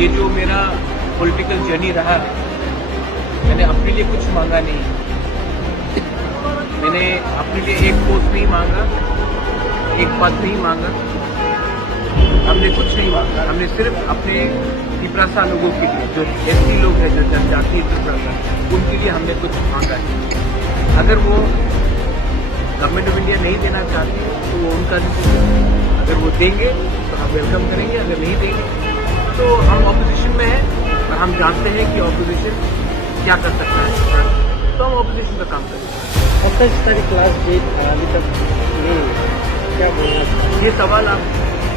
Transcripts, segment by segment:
ये जो मेरा पॉलिटिकल जर्नी रहा है, मैंने अपने लिए कुछ मांगा नहीं। मैंने अपने लिए एक पोस्ट नहीं मांगा, एक पद नहीं मांगा, हमने कुछ नहीं मांगा। हमने सिर्फ अपने त्रिपुरा लोगों के लिए, जो एसटी लोग हैं, जो जनजातीय त्रिपुरा, उनके लिए हमने कुछ मांगा है। अगर वो गवर्नमेंट ऑफ इंडिया नहीं देना चाहती तो वो उनका डिसीजन। अगर वो देंगे तो हम वेलकम करेंगे, अगर नहीं देंगे तो हम ऑपोजिशन में हैं और हम जानते हैं कि ऑपोजिशन क्या कर सकता है, तो हम ऑपोजिशन का काम करेंगे। 27 तारीख क्लास डेट अभी तक नहीं, क्या बोलना? ये सवाल आप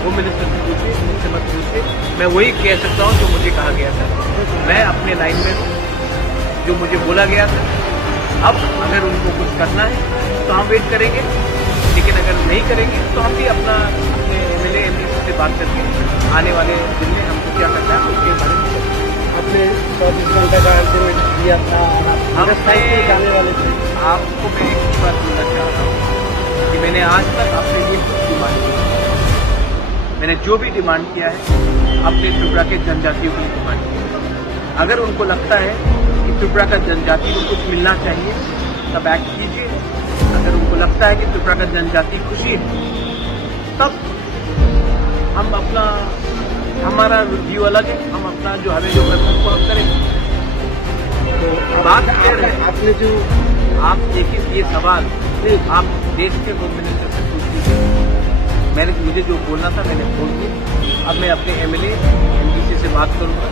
होम मिनिस्टर से पूछिए, मुझसे मत पूछिए। मैं वही कह सकता हूँ जो मुझे कहा गया था। मैं अपने लाइन में हूँ, जो मुझे बोला गया था। अब अगर उनको कुछ करना है तो हम वेट करेंगे, लेकिन अगर नहीं करेंगे तो हम भी अपने एमएलए एमपी से बात करके आने वाले दिन में हमको क्या करना है उसके बारे में अपने 24 घंटे का अल्टीमेट दिया था, जाने वाले थे। आपको मैं एक बात बोलना चाहता हूँ कि मैंने आज तक अपने लिए कुछ डिमांड किया। मैंने जो भी डिमांड किया है अपने त्रिपुरा के जनजातियों की डिमांड किया। अगर उनको लगता है कि त्रिपुरा का जनजाति को कुछ मिलना चाहिए तब एक्ट कीजिए। अगर उनको लगता है कि त्रिपुरा का जनजाति खुशी है तब हम हमारा व्यू अलग है, हम अपना जो हमें जो करना है उसको हम करेंगे। तो बात क्लियर है। आपने जो आप देखिए ये सवाल आप देश के होम मिनिस्टर से पूछ लीजिए। मुझे जो बोलना था मैंने बोल दिया। अब मैं अपने एमएलए एमडीसी से बात करूंगा।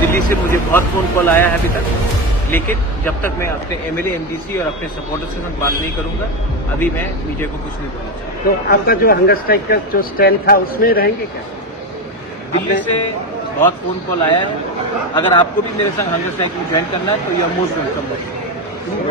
दिल्ली से मुझे बहुत फोन कॉल आया है अभी तक, लेकिन जब तक मैं अपने एमएलए एमडीसी और अपने सपोर्टर्स के साथ बात नहीं करूंगा, अभी मैं मीडिया को कुछ नहीं बोलना चाहता। तो आपका जो हंगर स्ट्राइक का जो स्टैंड था उसमें रहेंगे क्या? दिल्ली से बहुत फोन कॉल आया है। अगर आपको भी मेरे संग हंगर स्ट्राइक में ज्वाइन करना है तो यू आर मोस्ट वेलकम।